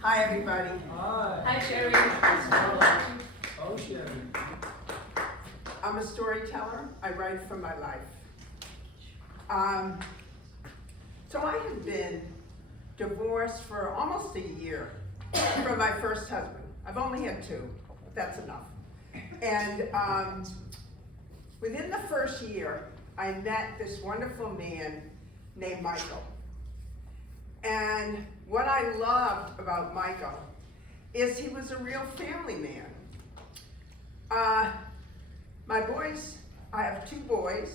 Hi, everybody. Hi. Hi, Sherry. Oh, Sherry. I'm a storyteller. I write from my life. So I have been divorced for almost a year from my first husband. I've only had two, but that's enough. And within the first year, I met this wonderful man named Michael. And what I loved about Michael is he was a real family man. My boys, I have two boys,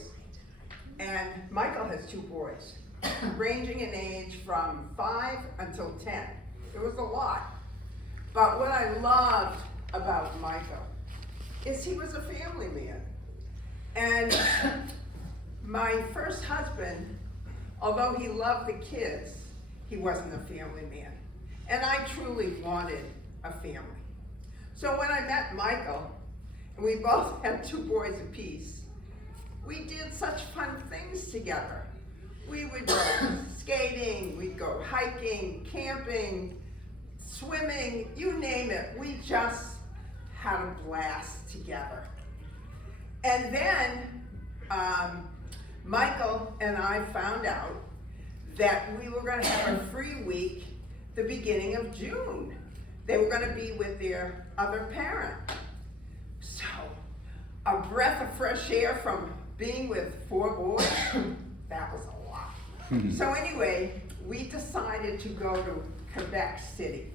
and Michael has two boys, ranging in age from 5 until 10. It was a lot. But what I loved about Michael is he was a family man. And my first husband, although he loved the kids, he wasn't a family man. And I truly wanted a family. So when I met Michael, and we both had two boys apiece, we did such fun things together. We would go skating, we'd go hiking, camping, swimming, you name it. We just had a blast together. And then Michael and I found out that we were going to have a free week the beginning of June. They were going to be with their other parent. So, a breath of fresh air from being with 4 boys, that was a lot. So anyway, we decided to go to Quebec City.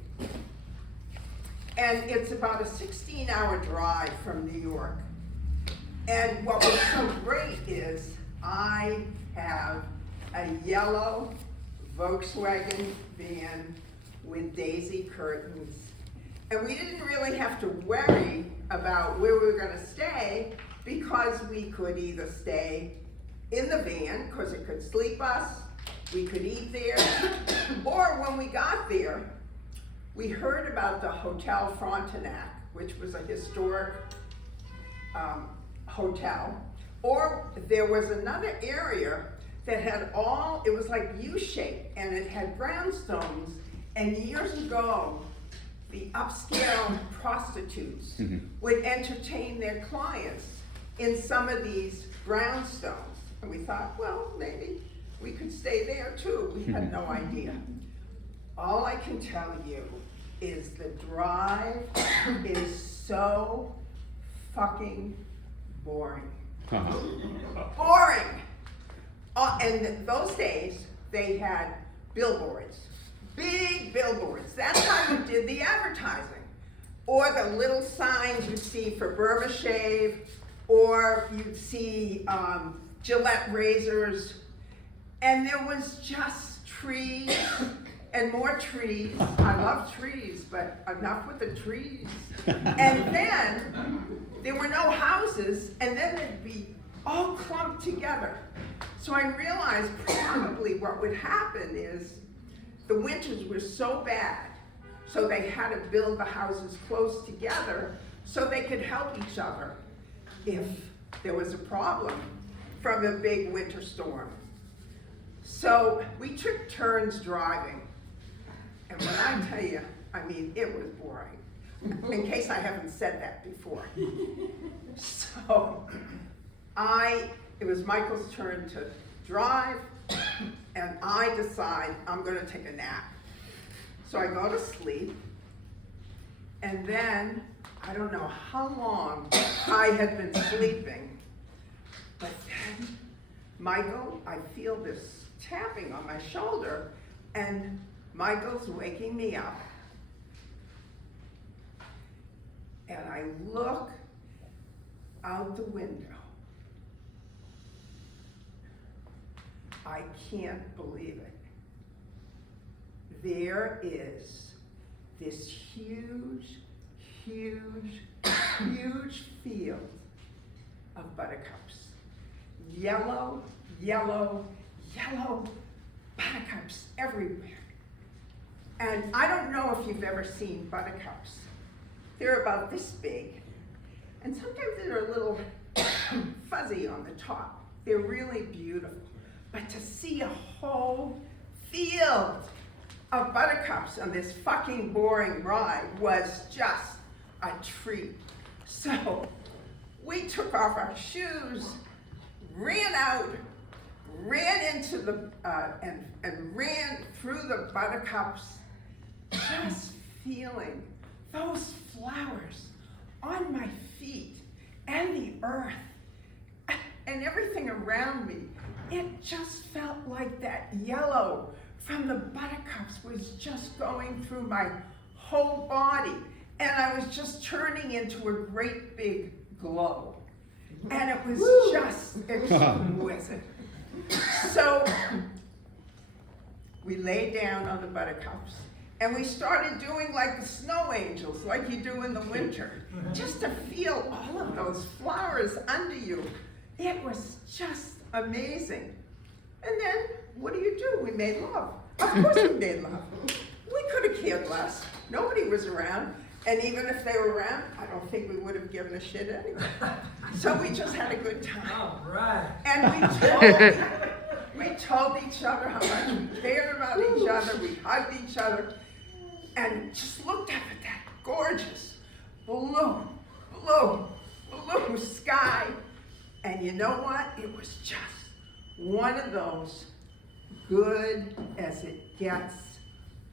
And it's about a 16-hour drive from New York. And what was so great is I have a yellow Volkswagen van with daisy curtains. And we didn't really have to worry about where we were going to stay because we could either stay in the van because it could sleep us, we could eat there, or when we got there, we heard about the Hotel Frontenac, which was a historic hotel, or there was another area that had all, it was like U-shaped, and it had brownstones, and years ago, the upscale prostitutes would entertain their clients in some of these brownstones. And we thought, well, maybe we could stay there too. We had no idea. All I can tell you is the drive is so fucking boring. Boring! And those days, they had billboards. Big billboards. That's how you did the advertising. Or the little signs you'd see for Burma Shave, or you'd see Gillette razors. And there was just trees and more trees. I love trees, but enough with the trees. And then there were no houses, and then they'd be all clumped together. So I realized probably what would happen is the winters were so bad, so they had to build the houses close together so they could help each other if there was a problem from a big winter storm. So we took turns driving, and when I tell you, I mean, it was boring, in case I haven't said that before. So it was Michael's turn to drive, and I decide I'm gonna take a nap. So I go to sleep, and then, I don't know how long I had been sleeping, but then, Michael, I feel this tapping on my shoulder, and Michael's waking me up. And I look out the window. I can't believe it. There is this huge, huge, huge field of buttercups. Yellow, yellow, yellow buttercups everywhere. And I don't know if you've ever seen buttercups. They're about this big. And sometimes they're a little fuzzy on the top. They're really beautiful. But to see a whole field of Buttercups on this fucking boring ride was just a treat. So we took off our shoes, ran out, ran into the, and ran through the Buttercups, just feeling those flowers on my feet and the earth and everything around me. It just felt like that yellow from the Buttercups was just going through my whole body, and I was just turning into a great big glow. And it was just exquisite. So we lay down on the Buttercups, and we started doing like the snow angels, like you do in the winter, just to feel all of those flowers under you. It was just amazing. And then, what do? We made love. Of course we made love. We could have cared less. Nobody was around. And even if they were around, I don't think we would have given a shit anyway. So we just had a good time. All right. And we told each other how much we cared about each other. We hugged each other and just looked up at that gorgeous blue sky. And you know what? It was just one of those good as it gets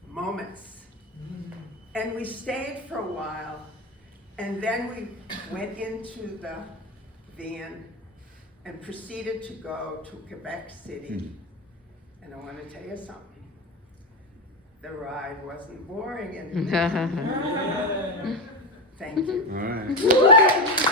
moments. And we stayed for a while, and then we went into the van and proceeded to go to Quebec City. And I want to tell you something. The ride wasn't boring anymore. Thank you. All right.